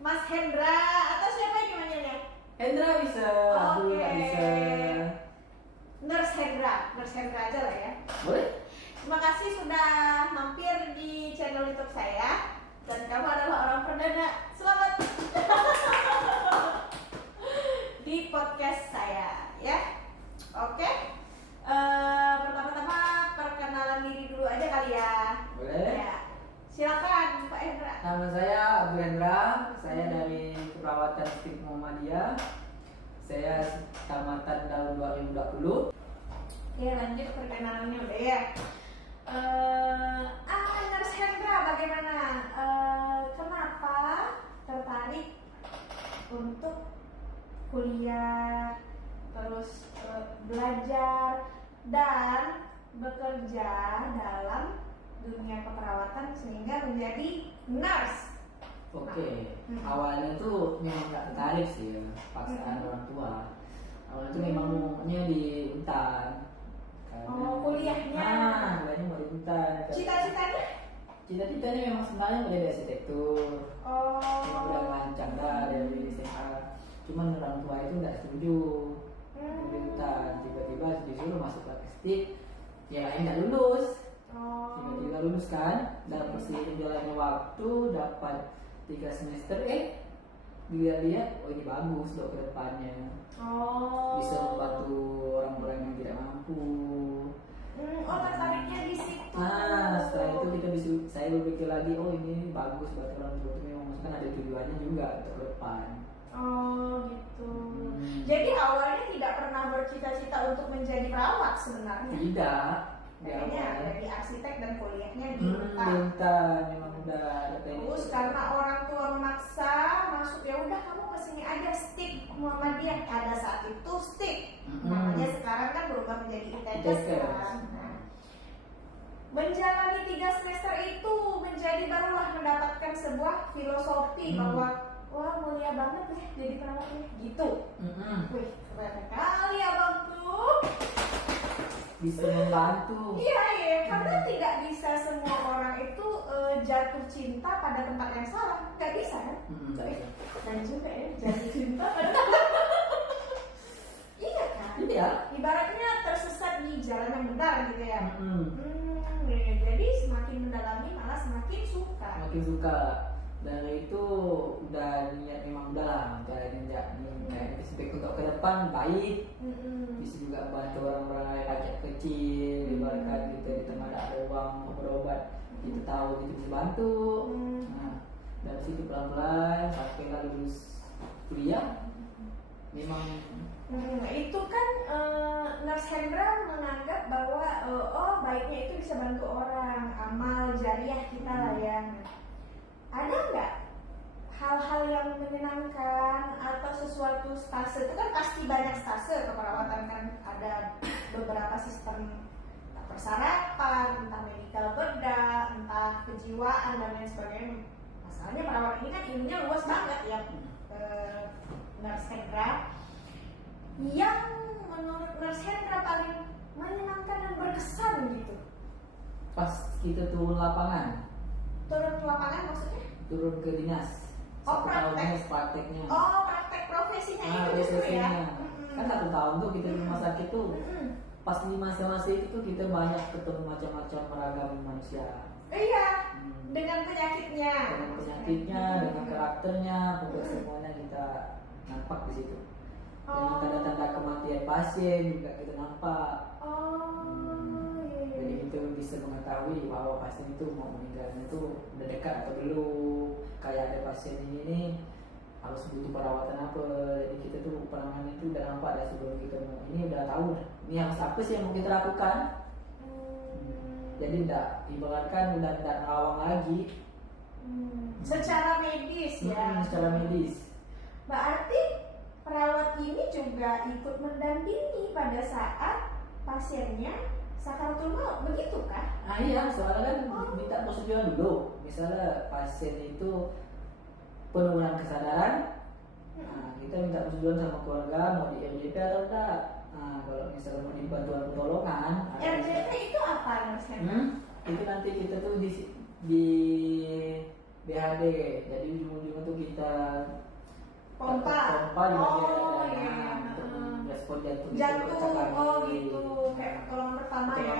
Mas Hendra atau siapa yang manggilnya? Hendra bisa, aku nggak bisa. Nurse Hendra aja lah ya. Boleh? Terima kasih sudah mampir di channel YouTube saya. Dan kamu adalah orang perdana. Selamat di podcast saya, ya. Oke. Pertama-tama perkenalan diri dulu aja kali ya. Boleh. Ya. Silakan Pak Hendra. Nama saya Abu Hendra, saya dari Keperawatan Stik Muhammadiyah. Saya tamatan tahun 2020. Ya, lanjut perkenalannya udah ya. Nurse Hendra bagaimana? Kenapa tertarik untuk kuliah, terus belajar dan bekerja dalam dunia keperawatan sehingga menjadi nurse? Oke, awalnya tuh memang nggak tertarik sih ya, paksaan orang tua. Awalnya tuh memang maunya di Untan. Kuliahnya? Kuliahnya mau di Untan. Cita-citanya? Cita-citanya memang sebenarnya mau jadi arsitektur. Memang udah lancang dah dari SMA. Cuman orang tua itu nggak setuju. Di Untan, tiba-tiba disuruh masuk logistik, ya nggak lulus. Tiba-tiba lulus kan, dalam perseiring jalannya waktu dapat 3 semester, dilihat-lihat, oh ini bagus untuk kedepannya. Bisa membantu orang-orang yang tidak mampu. Tertariknya di situ. Setelah itu saya berpikir lagi, oh ini bagus buat orang tua itu, memang maksudnya ada tujuannya juga untuk ke depan. Gitu. Jadi awalnya tidak pernah bercita-cita untuk menjadi perawat sebenarnya. Tidak. Kayaknya jadi arsitek dan kuliahnya di Untan memang udah ada terus karena orang tua memaksa masuk, ya udah kamu kesini aja Stik Muhammadiyah. Pada saat itu Stik, namanya sekarang kan berubah menjadi ITS kan. Menjalani 3 semester itu barulah mendapatkan sebuah filosofi bahwa wah mulia banget ya jadi perawatnya gitu. Wih, keren sekali abangku. Bisa membantu. Iya, karena tidak bisa semua orang itu jatuh cinta pada tempat yang salah, nggak bisa kan? Dan juga ya jatuh cinta pada iya kan? Iya. Ibaratnya tersesat di jalan yang benar gitu ya. Jadi semakin mendalami malah semakin suka. Makin suka. Dari itu udah niat memang udah lah kayak spek untuk ke depan baik. Bisa juga bantu orang-orang rakyat kecil, ibaratkan kita di tengah ada uang untuk berobat, kita tahu kita bisa bantu. Dari situ pelan-pelan sampai lulus kuliah memang itu kan Nurse Hendra menganggap bahwa baiknya itu bisa bantu orang, amal jariah kita lah ya. Ada nggak hal-hal yang menyenangkan atau sesuatu stase? Itu kan pasti banyak stase keperawatan kan, ada beberapa sistem persarapan, entah medical bedah, entah kejiwaan dan lain sebagainya. Masalahnya perawat ini kan ilmunya luas banget ya, Nurse Hendra. Yang menurut Nurse Hendra paling menyenangkan dan berkesan gitu pas kita turun lapangan. Turun ke lapangan maksudnya? Turun ke dinas. Prakteknya. Praktek profesinya itu justru ya. Kan 1 tahun tuh kita di rumah sakit tuh. Pas di masa-masa itu tuh kita banyak ketemu macam-macam ragam manusia. Iya. Dengan penyakitnya. Dengan karakternya, pokoknya semuanya kita nampak di situ. Dengan tanda-tanda kematian pasien juga kita nampak. Jadi itu bisa mengetahui bahwa pasien itu mau meninggalnya itu udah dekat atau belum. Kayak ada pasien ini harus butuh perawatan apa. Jadi kita tuh penanganan itu udah nampak dari sebelum kita mau. Ini udah tahu ini harus apa sih yang mau kita lakukan. Jadi udah ibaratkan udah tidak nerawang lagi. Secara medis ya. Secara medis. Berarti perawat ini juga ikut mendampingi pada saat pasiennya sakaratul maut, begitu kan? Iya, soalnya kan minta persetujuan dulu. Misalnya pasien itu penurunan kesadaran, kita minta persetujuan sama keluarga mau di RJP atau enggak. Kalau misalnya mau di bantuan pertolongan. RJP itu apa maksudnya? Itu nanti kita tuh di BHD. Jadi ujung-ujungnya tuh kita pompa di bagian oh dada iya untuk respon jantung jantung lagi. oh gitu kayak pertolongan pertama ya.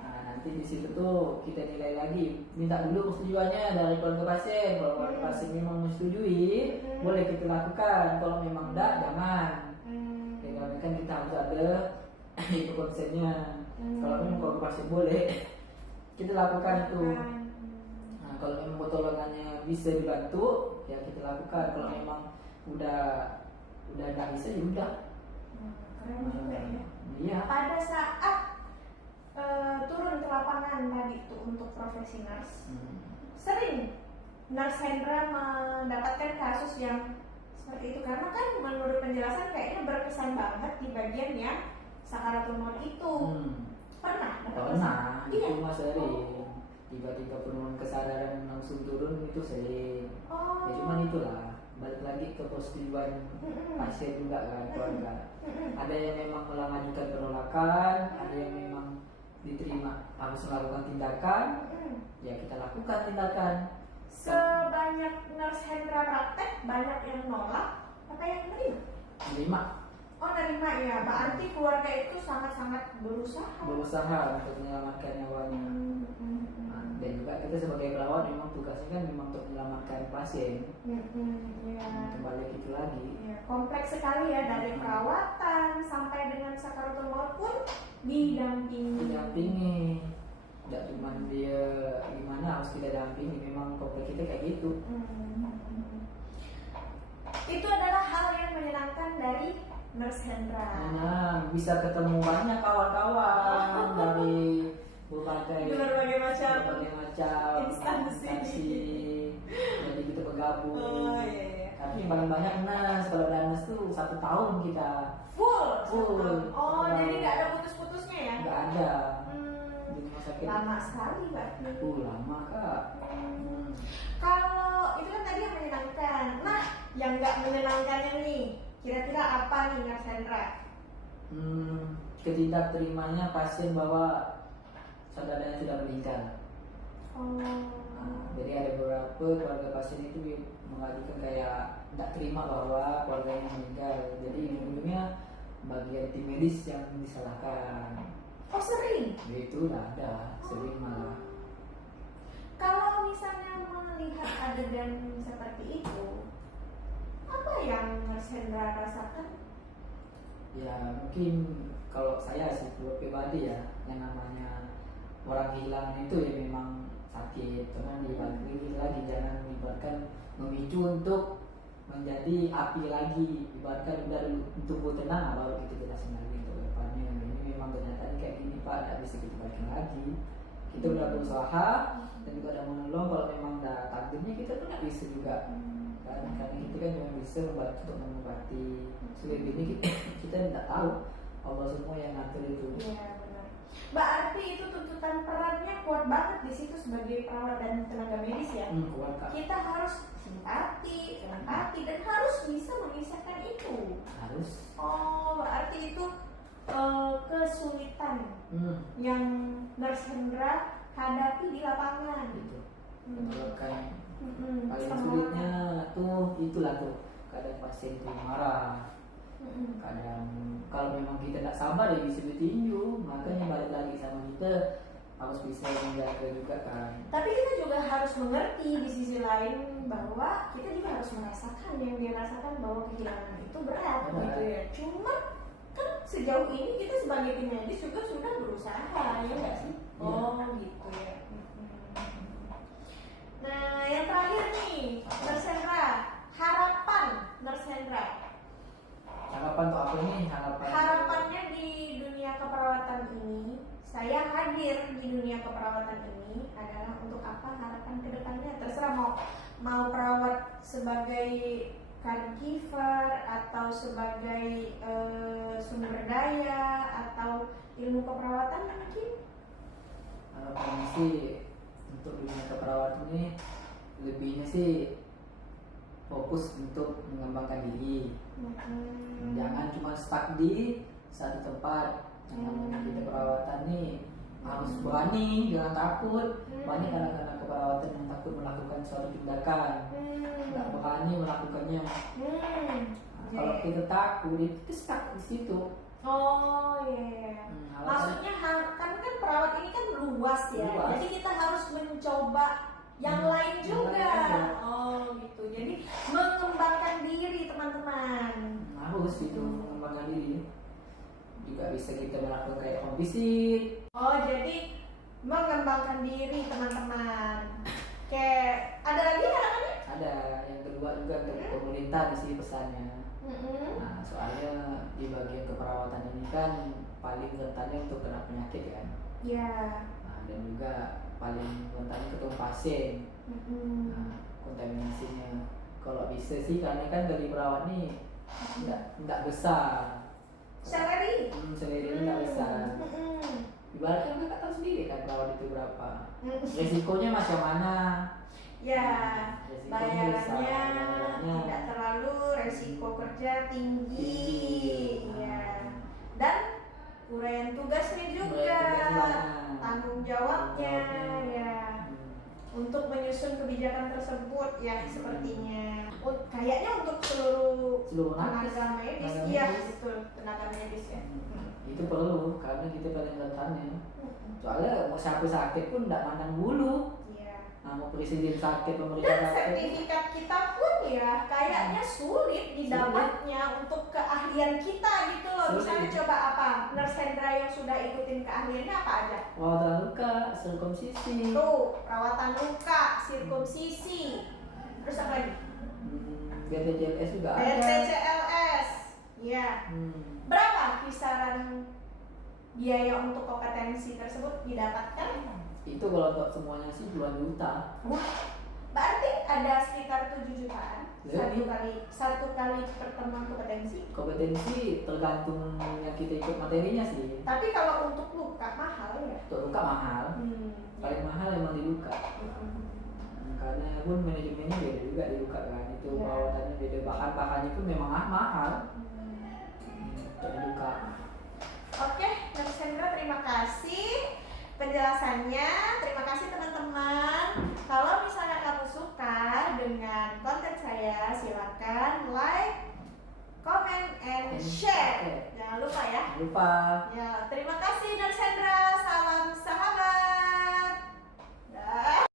Nah nanti di situ tuh kita nilai lagi, minta dulu persetujuannya dari keluarga pasien. Kalau keluarga pasien memang menyetujui, boleh kita lakukan. Kalau memang enggak, jangan. Ya karena kan kita harus ada itu konsennya. Kalau memang keluarga pasien boleh, kita lakukan itu. Nah kalau memang pertolongannya bisa dibantu, ya kita lakukan. Kalau memang udah nggak bisa ya udah. Keren juga ya. Iya. Pada saat turun ke lapangan tadi itu untuk profesi nurse, sering Nurse Hendra mendapatkan kasus yang seperti itu karena kan menurut penjelasan kayaknya berkesan banget di bagian yang sakaratul maut itu. Pernah? Itu mas sering. Tiba-tiba penurunan kesadaran langsung turun itu sering. Ya cuman itulah, balik lagi ke persetujuan pasien juga kan, keluarga. Ada yang memang mengajukan penolakan, ada yang memang diterima harus melakukan tindakan, ya kita lakukan tindakan. Sebanyak Nurse Hendra praktek, banyak yang nolak, apa yang Terima. Oh nerima ya, berarti keluarga itu sangat-sangat berusaha untuk menyelamatkan nyawanya. Dan juga kita sebagai perawat memang tugasnya kan memang untuk menyelamatkan pasien. Kembali itu lagi. Kompleks sekali ya, dari perawatan sampai dengan sakaratul maut pun didampingi. Tidak cuma dia gimana harus kita dampingi, memang kompleks kita kayak gitu. Itu adalah hal yang menyenangkan dari Nurse Hendra. Nah, bisa ketemu banyak kawan-kawan dari berbagai macam instansi. Jadi kita bergabung. Tapi yang paling banyak kalau nurse tuh 1 tahun kita full. Oh jadi nggak ada putus-putusnya ya? Nggak ada. Di rumah sakit. Lama sekali berarti. Lama kak. Kalau itu kan tadi yang menyenangkan. Nah, yang nggak menyenangkannya nih, kira-kira apa nih Nurse Hendra? Ketidak terimanya pasien bahwa saudaranya sudah meninggal. Jadi ada beberapa keluarga pasien itu mengajukan kayak tidak terima bahwa keluarganya meninggal. Jadi ujungnya bagian tim medis yang disalahkan. Oh sering? Itu ada, sering malah. Kalau misalnya melihat adegan seperti itu, apa yang Nurse Hendra rasakan? Ya mungkin kalau saya sih pribadi ya, yang namanya orang hilang itu ya memang sakit, cuman dibalik lagi jangan melibatkan memicu untuk menjadi api lagi, ibaratkan udah untuk tenang baru kita jelasin lagi untuk depannya. Ini memang kenyataan kayak gini pak, tidak bisa kita balikin lagi. Kita udah berusaha dan juga udah menolong, kalau memang udah takdirnya kita tuh nggak bisa juga. Karena kita kan cuma bisa membantu untuk mengobati. Selebihnya kita tidak tahu, Allah semua yang ngatur itu. Iya benar. Berarti itu tuntutan perannya kuat banget di situ sebagai perawat dan tenaga medis ya. Kuat kak. Kita harus simpati, empati dan harus bisa memisahkan itu. Harus. Oh berarti itu kesulitan yang Nurse Hendra hadapi di lapangan. Gitu. Kalau kayak paling sulitnya tuh itulah tuh kadang pasien itu marah. Kadang kalau memang kita tak sabar ya bisa ditinju, makanya balik lagi sama kita harus bisa menjaga juga kan. Tapi kita juga harus mengerti di sisi lain bahwa kita juga harus merasakan yang dia rasakan, bahwa kehilangan itu berat gitu ya. Cuma kan sejauh ini kita sebagai tim medis juga sudah berusaha ya nggak sih? Oh gitu ya. Nah yang terakhir nih Nurse Hendra, harapan Nurse Hendra. Harapan tuh apa nih? Harapannya di dunia keperawatan ini, saya hadir di dunia keperawatan ini adalah untuk apa harapan kedepannya? Terserah mau perawat sebagai caregiver atau sebagai sumber daya atau ilmu keperawatan mungkin. Harapannya sih untuk dunia keperawatan ini lebihnya sih fokus untuk mengembangkan diri. Jangan cuma stuck di satu tempat. Yang namanya kita perawatan nih harus berani, jangan takut. Banyak anak-anak keperawatan yang takut melakukan suatu tindakan, nggak berani melakukannya. Nah, kalau kita takut itu stuck di situ. Oh iya. Maksudnya kan perawat ini kan luas ya. Jadi kita harus mencoba yang lain juga. Oh gitu. Jadi mengembangkan diri teman-teman. Harus gitu mengembangkan diri. Juga bisa kita melakukan kayak kombisit. Oh jadi mengembangkan diri teman-teman. Kayak ada lagi harapannya? Ada yang kedua juga untuk pemerintah di sini pesannya. Nah soalnya di bagian keperawatan ini kan paling rentannya untuk kena penyakit kan. Iya. Nah, dan juga paling rentannya ketemu pasien. Nah, kontaminasinya kalau bisa sih karena kan dari perawat nih nggak besar. Salary? Salary nggak besar. Ibaratnya kan nggak tahu sendiri kan perawat itu berapa. Resikonya macam mana? Ya, bayarannya bayarannya tidak terlalu, resiko kerja tinggi. Ya. Dan uraian tugasnya juga, tanggung jawabnya ya. Untuk menyusun kebijakan tersebut ya sepertinya. Kayaknya untuk seluruh tenaga medis, iya betul, tenaga medis ya. Itu perlu karena kita paling rentannya. Soalnya mau siapa sakit pun tidak mandang bulu. Nah, mau presiden sakit, pemerintah dan sakit. sertifikat kita pun ya kayaknya sulit didapatnya untuk keahlian kita gitu loh. Misalnya coba apa? Nurse Hendra yang sudah ikutin keahliannya apa aja? Perawatan luka, sirkumsisi. Tuh, perawatan luka, sirkumsisi. Terus apa lagi? BPJS juga ada. BPJS. Iya. Berapa kisaran biaya untuk kompetensi tersebut didapatkan? Itu kalau untuk semuanya sih puluhan juta. Wah, berarti ada sekitar 7 jutaan satu kali pertemuan kompetensi. Kompetensi tergantung yang kita ikut materinya sih. Tapi kalau untuk luka mahal ya? Untuk luka mahal. Paling mahal emang di luka. Karena pun manajemennya beda juga di luka kan. Itu perawatannya beda, bahan-bahannya pun memang mahal. Untuk luka. Oke, Nurse Hendra terima kasih penjelasannya. Terima kasih teman-teman. Kalau misalnya kamu suka dengan konten saya, silakan like, comment, and share. Jangan lupa ya. Jangan lupa. Ya, terima kasih Nurse Hendra.